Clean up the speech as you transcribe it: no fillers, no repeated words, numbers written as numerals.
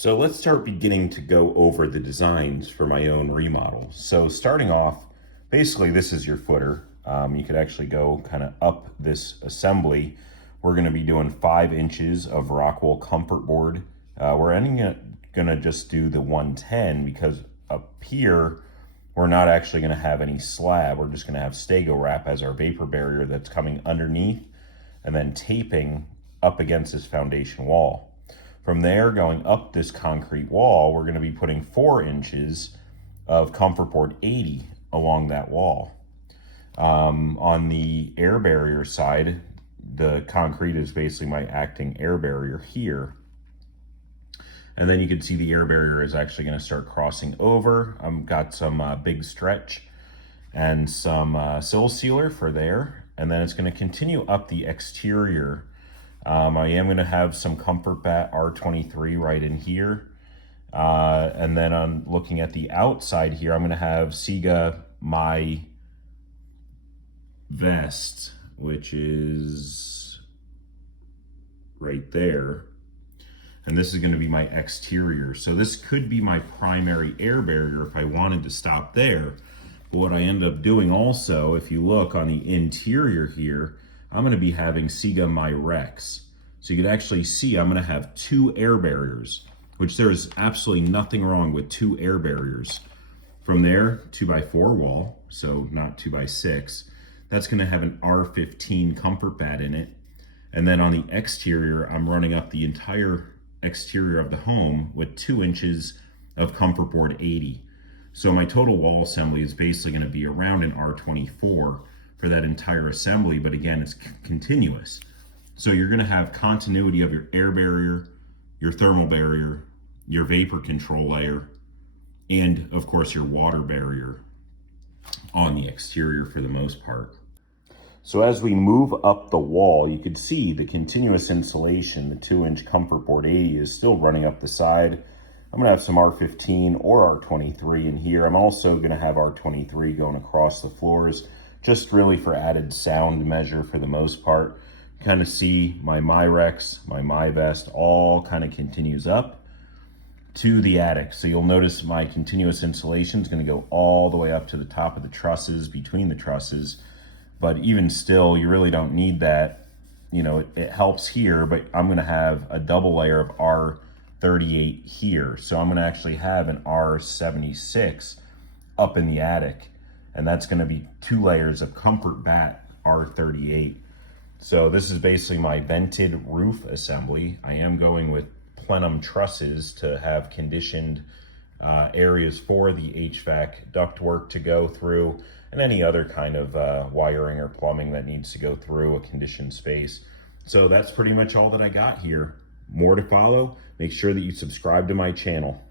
So let's start beginning to go over the designs for my own remodel. So starting off, basically this is your footer. You could actually go kind of up this assembly. We're going to be doing 5 inches of ROCKWOOL comfort board. We're going to just do the 110 because up here, we're not actually going to have any slab. We're just going to have STEGO wrap as our vapor barrier that's coming underneath and then taping up against this foundation wall. From there, going up this concrete wall, we're going to be putting 4 inches of comfort board 80 along that wall. On the air barrier side, the concrete is basically my acting air barrier here. And then you can see the air barrier is actually going to start crossing over. I've got some big stretch and some sill sealer for there. And then it's going to continue up the exterior. I am going to have some Comfort Bat R23 right in here. And then on looking at the outside here, I'm going to have SIGA My Vest, which is right there. And this is going to be my exterior. So this could be my primary air barrier if I wanted to stop there. But what I end up doing also, if you look on the interior here, I'm going to be having SIGA My Rex. So you can actually see I'm going to have 2 air barriers, which there is absolutely nothing wrong with 2 air barriers. From there, 2x4 wall, so not 2x6. That's going to have an R15 comfort bat in it. And then on the exterior, I'm running up the entire exterior of the home with 2 inches of comfort board 80. So my total wall assembly is basically going to be around an R24 for that entire assembly, but again, it's continuous. So you're going to have continuity of your air barrier, your thermal barrier, your vapor control layer, and of course your water barrier on the exterior for the most part. So as we move up the wall, you can see the continuous insulation, the 2-inch comfort board 80 is still running up the side. I'm going to have some R15 or R23 in here. I'm also going to have R23 going across the floors, just really for added sound measure for the most part. Kind of see my Myrex, my MyVest, all kind of continues up to the attic. So you'll notice my continuous insulation is going to go all the way up to the top of the trusses, between the trusses. But even still, you really don't need that. You know, it helps here, but I'm going to have a double layer of R38 here. So I'm going to actually have an R76 up in the attic. And that's going to be 2 layers of Comfort Bat R38. So this is basically my vented roof assembly. I am going with plenum trusses to have conditioned areas for the HVAC ductwork to go through and any other kind of wiring or plumbing that needs to go through a conditioned space. So that's pretty much all that I got here. More to follow. Make sure that you subscribe to my channel.